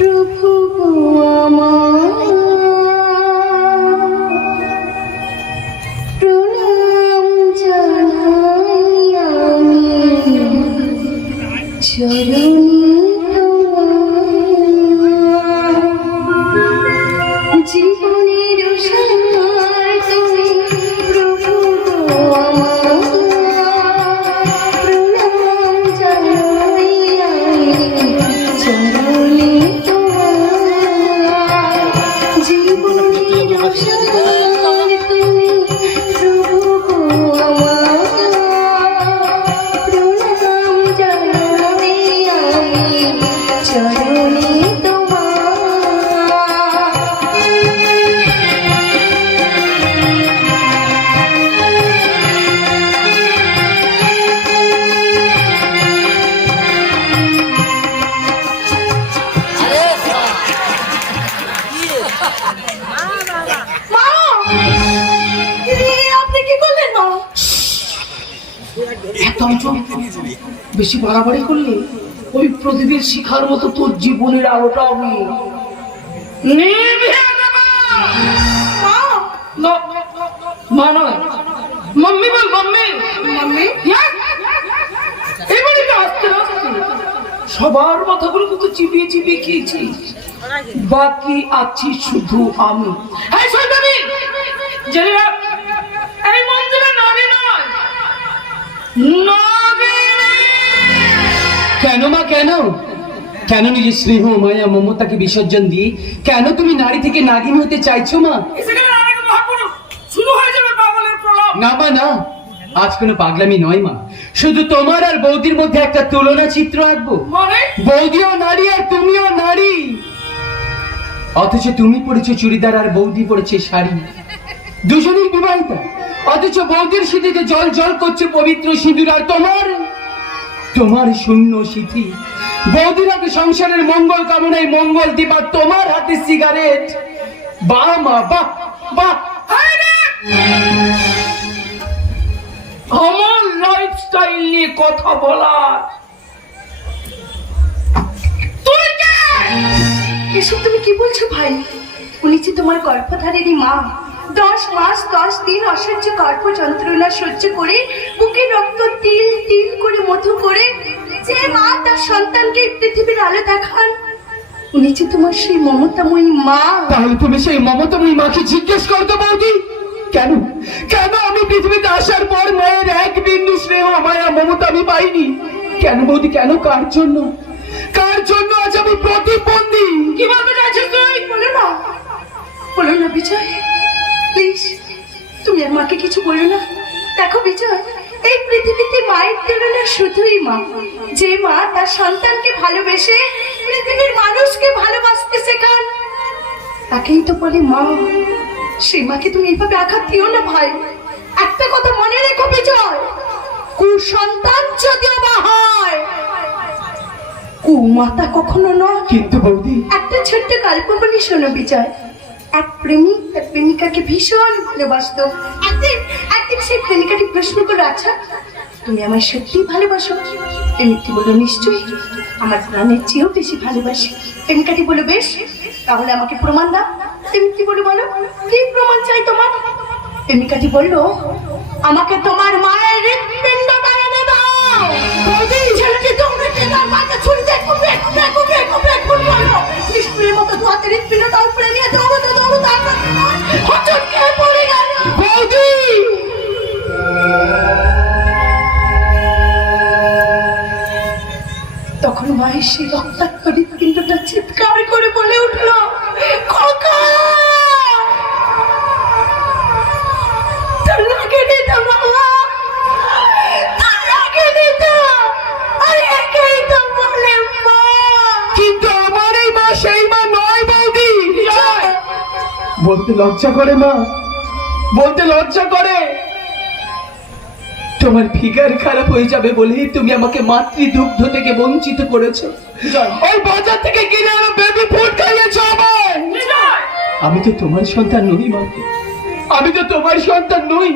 প্রভু আমার প্রণাম জানাই আমি চরণে তোমার জীবনের সার তুমি প্রভু আমার প্রণাম জানাই আমি চরণে তোমার জীবনের সার তুমি প্রভু আমার প্রণাম জানাই আমি চরণে বেশি বাড়াবাড়ি করলে ওই প্রদীপের শিখার মতো তোর জীবনের আলোটা আমি মা নয় মাম্মি বল মাম্মি মাম্মি এবারে আস্তে আস্তে সবার মাথাগুলো তো চিবিয়ে চিবিয়ে খেয়েছি, বাকি আছি শুধু আমি। এই মন্দিরে নারী নয়, কেন মা কেন কেন নিজের স্নেহ মায়া মমতাকে বিসর্জন দিয়ে কেন তুমি নারী থেকে নাগিন হতে চাইছো মা? না মা না, আজ কোনো পাগলামি নয় মা, শুধু তোমার আর বৌদির মধ্যে একটা তুলনা চিত্র আঁকবো। বৌদিও নারী আর তুমিও নারী, অথচ তুমি পড়েছো চুড়িদার আর বৌদি পড়েছে শাড়ি, দুজনেই বিবাহিতা, অথচ বৌদির সিঁথিতে জল জল করছে পবিত্র সিঁদুর, আর তোমার শূন্য সিঁথি। বৌদির হাতে সংসারের মঙ্গল কামনায় মঙ্গল দিবা, তোমার হাতে সিগারেট। বাহ মা বাহ বাহ, আমার লাইফস্টাইল নিয়ে কথা বলার এসব তুমি কি বলছো ভাই? উনি যে তোমার গর্ভধারিণী মা, 10 মাস 10 দিন অসহ্য গর্ভ যন্ত্রণা সহ্য করে বুকে রক্ত তিল তিল করে মধু করে যে মা তার সন্তানকে পৃথিবীর আলো দেখান, উনি যে তোমার সেই মমতাময়ী মা। তাহলে তুমি সেই মমতাময়ী মাকে জিজ্ঞেস করতো বৌদি, কেন কেন আমি পৃথিবীতে আসার পর মায়ের এক বিন্দু স্নেহ মায়া মমতা আমি পাইনি? কেন বৌদি কেন? কার জন্য আজ আমি প্রতিবন্ধী? কি বলতে চাইছিস তুই? বলো না বিজয়, প্লিজ তুমি আর মাকে কিছু বলো না। দেখো বিজয়, এই পৃথিবীতে মায়ের তুলনা শুধুই মা। যে মা তার সন্তানকে ভালোবেসে পৃথিবীর মানুষকে ভালোবাসতে শেখান, তাকেই তো বলে মা। সেই মাকে তুমি এইভাবে আঘাত দিও না ভাই। একটা কথা মনে রেখো বিজয়, কুসন্তান যদিও বা হয়, কুমাতা কখনো নয়। কিন্তু বৌদি, একটা ছোট্ট গল্প বলি শোনো বিজয়। এক প্রেমিক তার প্রেমিকাকে ভীষণ ভালোবাসতো। একদিন সেই প্রেমিকাটি প্রশ্ন করলো, আচ্ছা তুমি আমায় সত্যি ভালোবাসো? প্রেমিকটি বললো, নিশ্চয়ই, আমার প্রাণের চেয়েও বেশি ভালোবাসি। প্রেমিকাটি বললো, বেশ, তাহলে আমাকে প্রমাণ দাও। প্রেমিকটি বললো, বলো কি প্রমাণ চাই তোমার? প্রেমিকাটি বললো, আমাকে তোমার মায়ের হৃৎপিণ্ডটা এনে দাও। ছেলেটি দৌড়েছে তার মাকে ছুরি দিয়ে কুপিয়ে নিষ্ঠুরের মতো ধোয়াতে হৃৎপিণ্ডটা উপরে নিয়ে দৌড়তে হঠাৎ খেয়ে পড়ে গেল। বৌদি, তখন মায়ের সেই রক্তাক্ত হৃৎপিণ্ডটা চিৎকার করে বলে উঠলো, খোকা তোর লাগে দিত বাবা, তোর লাগে দিত। আরে একেই তো বলে মা। কিন্তু আমার এই মা সেই মা নয় বৌদি। বলতে লজ্জা করে মা, বলতে লজ্জা করে। তোমার ফিগার খারাপ হয়ে যাবে বলেই তুমি আমাকে মাতৃদুগ্ধ থেকে বঞ্চিত করেছো। ওই বাজার থেকে কিনে আনো বেবি ফুড খাইয়েছো আমায়। আমি তো তোমার সন্তান নই মা, আমি তো তোমার সন্তান নই।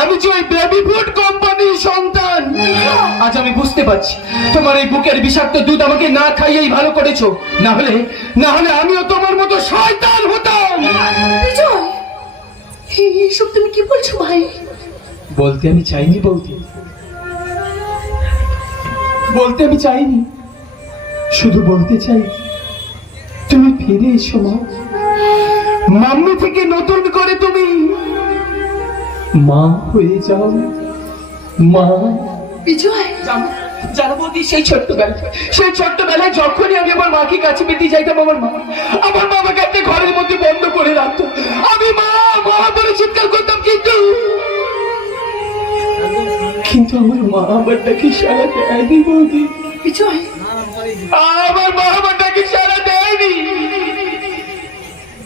আমি যে ওই বেবি ফুড কোম্পানির সন্তান। আজ আমি বুঝতে পারছি তোমার এই বুকের বিষাক্ত দুধ আমাকে না খাইয়েই ভালো করেছো, না হলে আমিও তোমার মতো শয়তান হতাম। বিজয়, এইসব তুমি কি বলছো ভাই? বলতে আমি চাইনি বৌদি, বলতে আমি চাইনি, শুধু বলতে চাই তুমি ফিরে এসো মা। মাম্মি থেকে নতুন করে তুমি মা হয়ে যাও মা। বিজয়, জানো বৌদি, সেই ছোট্টবেলায় যখনই আমি আমার মাকে কাছে পেতে যাইতাম, আমার মা আমাকে একটা ঘরের মধ্যে বন্ধ করে রাখতো। আমি মা মা বলে চিৎকার করতাম, কিন্তু আমার মা আমার ডাকে সাড়া দেয়নি বৌদি। বিজয়, আমার মা আমার ডাকে সাড়া দেয়নি।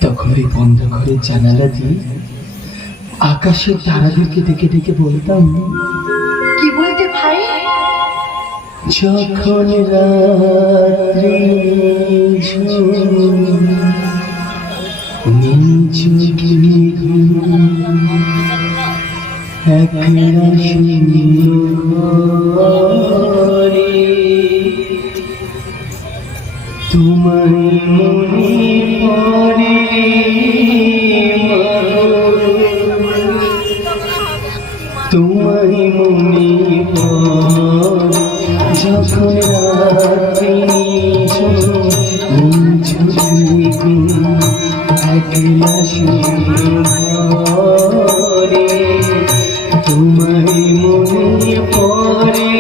তখন ওই বন্ধ ঘরের জানালা দিয়ে আকাশের তারাদেরকে ডেকে ডেকে বলতাম, কি বলতে ভাই? যখন রাত্রি নিঝুঁকি একলা ঘরে তোমায় মনে পড়ে তোমায় মনে পড়ে যখন রাত্রি নিঝুঁকি একলা ঘরে তোমায় মনে পড়ে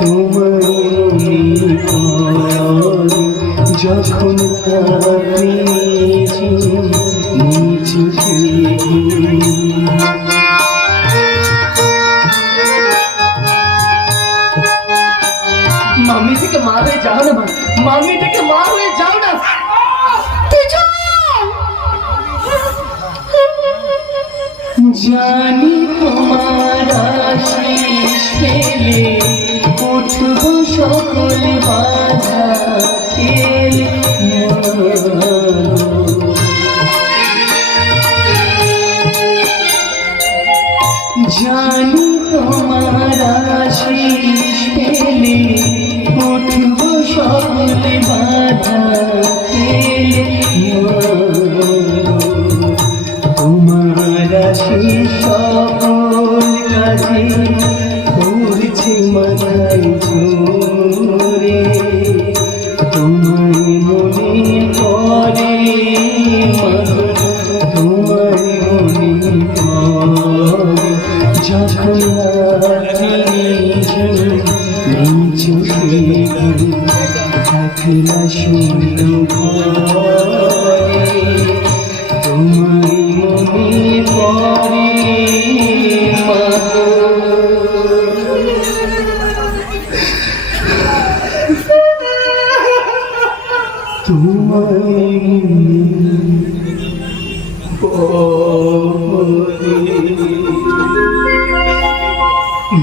তোমায় মনে পড়ে যখন রাত্রি নিঝুঁকি। মাম্মি থেকে মা হয়ে যাও না, মাম্মি থেকে মা হয়ে যাও না। জানি তোমার আশিস পেলে উঠব সকল বাধা খেলে, জানি তোমার আশিস পেলে উঠব সকল বাধা খেলে, তোমার আশি সকল কাজে করছে মাথায় জোরে, তোমায় মনে পড়ে তোমায় মনে পড়ে যখন একলা শূন্য ঘরে তোমায় মনে পড়ে মা। তোমায়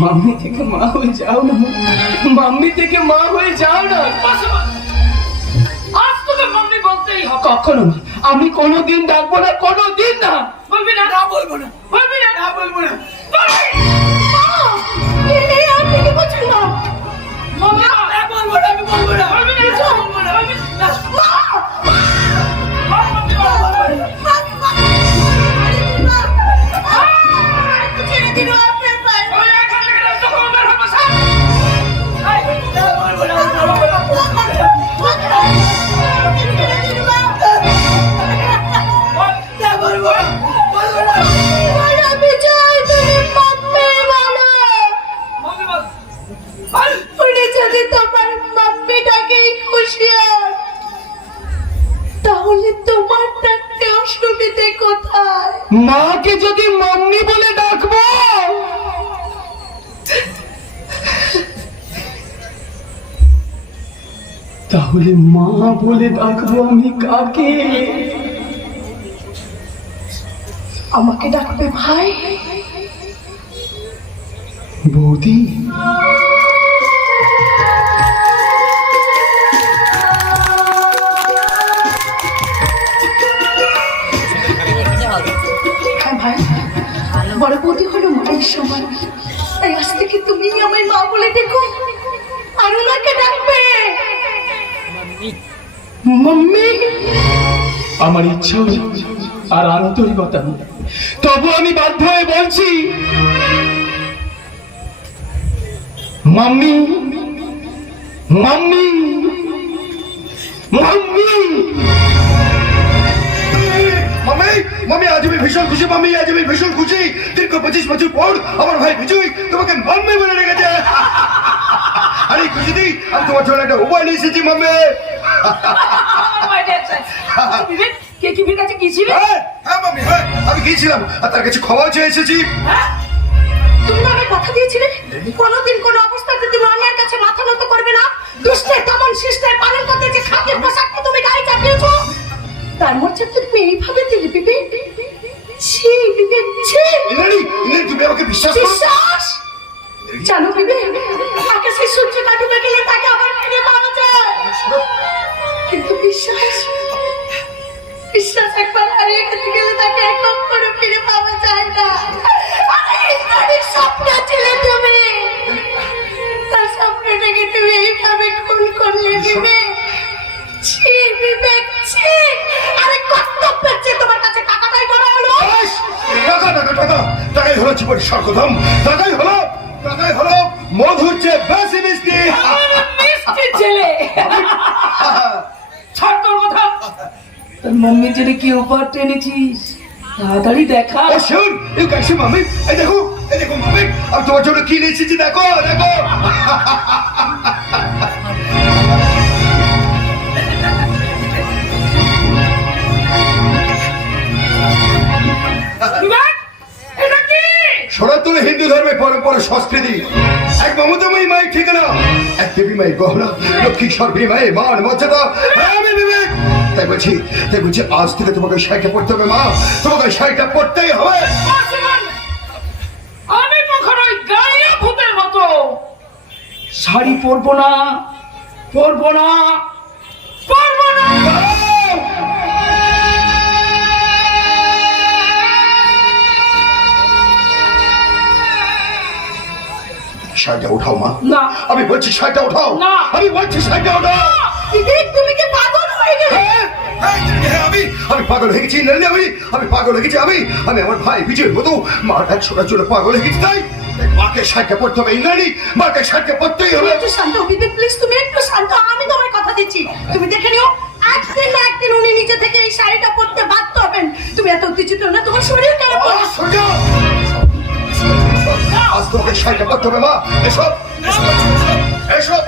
মাম্মি থেকে মা হয়ে যাও না, মাম্মি থেকে মা হয়ে যাও না। আজ তোকে মাম্মি বলতেই হবে। কখনো না, আমি কোনোদিন ডাকবো না, কোনোদিন না। বলবি না? না বলবো না। বলবি না? না বলবো না। আপনি কি বলছেন মা? বলবি না? না বলবো না, আমি বলবো না। বলবি না? না বলবো না, বলবি না। ছেড়ে দিন আপনার পায়ে। ওই এখান থেকে রাস্তা করে বের হবো, স্যার। এই, না বলবো না, না বলবো না। ছেড়ে দিন মা। না বলবো না, বলবো না। বলো বিজয়, তুমি মাম্মি বলো। মাম্মি বল। বল। উনি যদি তোমার মাম্মিটাকেই খুশি হয়, তাহলে তোমার ডাকতে অসুবিধে কোথায়? মাকে যদি মাম্মি বলে ডাকবো, তাহলে মা বলে ডাকবো আমি কাকে? আমাকে ডাকবে ভাই। বৌদি, হ্যাঁ ভাই, মাম্মি আমার ইচ্ছা আর আন্তরিকতা নেই। তবু আমি বাধ্য হয়ে বলছি, মাম্মি মাম্মি মাম্মি। মামি মামি আজ আমি ভীষণ খুশি, মামি আজ আমি ভীষণ খুশি। দীর্ঘ 25 বছর পর আমার ভাই বিজয় তোমাকে মাম্মি বলে রেখেছে। আরে খুশি দি, আমি তোমার জন্য একটা উপায় নিয়ে এসেছি মাম্মি। বিবেক, কে কি বির কাছে গিয়েছিলে? হ্যাঁ মামি, হ্যাঁ আমি গিয়েছিলাম আর তার কাছে ক্ষমা চেয়ে এসেছি। হ্যাঁ? তুমি না আমায় কথা দিয়েছিলে কোনোদিন কোনো অবস্থাতে তুমি অন্যের কাছে মাথা নত করবে না। দুষ্টের দমন শিষ্টের পালন করতে যে খাদ্যের পোশাককে তুমি গায়ে চাপিয়েছো, তার মর্যাদা তুমি এইভাবে দিলে বিবেক? ছি বিবেক, ছি। ইনানি ইনানি, তুমি আমাকে বিশ্বাস করো? বিশ্বাস জানো বিবেক, আকাশের সূর্য কাটিতে গেলে তাকে আবার ফিরে পাওয়া যায়, কিন্তু বিশ্বাস বিশ্বাস একবার হারিয়ে গেলে তাকে একক করে ফিরে পাওয়া যায় না। আরে ইন্দ্রাণীর স্বপ্ন ছিলে তুমি, তার স্বপ্নটাকে তুমি এইভাবে খুন করলে বিবেক। ছি বিবেক, ছি। আরে কর্তব্যের চেয়ে তোমার কাছে টাকাটাই বড় হলো। ব্যাস, টাকা টাকা টাকা টাকাই হলো জীবনের স্বর্গধাম, টাকাই হলো মধুর চেয়ে বেশি মিষ্টি। মিষ্টি ছেলে। ছাড় তোর কথা। তোর মম্মির জন্য কি উপহার টেনেছিস? তাড়াতাড়ি দেখা। ও শুন, এই কাশি মামি, এই দেখো মামি, আমি তোমার জন্য কি নিয়ে এসেছি, দেখো দেখো। বিবেক, এটা কি? সনাতন হিন্দু ধর্মের পরম্পরা সংস্কৃতি, এক মমতাময়ী মায়ের ঠিকানা, এক দেবী মায়ের গহনা, লক্ষ্মী সর্বী মায়ের মান মর্যাদা। হ্যাঁ, আমি বিবেক, তাই বলছি আজ থেকে তোমাকে শাড়িটা পড়তে হবে মা, তোমাকে শাড়িটা পড়তেই হবে। আসমান, আমি কখনো ওই গাইয়া ভূতের মতো শাড়ি পরবো না, পরবো না, পরবো না। শাড়িটা উঠাও মা, না। আমি বলছি শাড়িটা উঠাও, না। আমি বলছি শাড়িটা উঠাও। বিবেক, তুমি কি পাগল হয়ে গেলে? আমি পাগল হয়ে গেছি, আমি পাগল হয়ে গেছি। আমি আমার ভাই বিজয়ের মতো মার এক ছোটার জন্য পাগল হয়ে গেছি। তাই মাকে শাড়িটা পড়তে হবে, ইন্দ্রাণী, মাকে শাড়িটা পড়তেই হবে। একটু শান্ত হও বিবেক, প্লিজ তুমি একটু শান্ত হও। আমি তোমার কথা দিচ্ছি, তুমি দেখে নিও একদিন না একদিন উনি নিজে থেকে এই শাড়িটা পরতে বাধ্য হবেন। তুমি এত উত্তেজিত না, তোমার শরীর কেন? সূর্য, আজ তোমাকে শাড়িটা পড়তে হবে মা। এসব এসব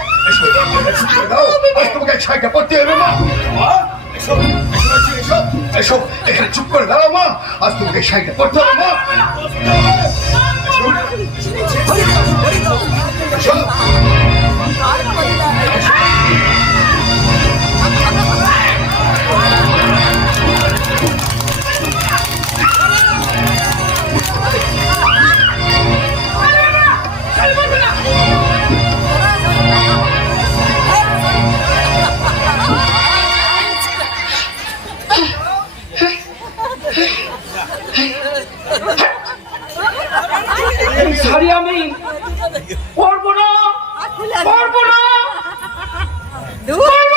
আজ তোমাকে শাড়িটা পড়তে হবে মা। এসব এসব এসব এখানে চুপ করে দাঁড়াও মা, আজ তোমাকে শাড়িটা পড়তে হবে মা। এসব এই শাড়ি আমি পরবো না, পরবো না, পরবো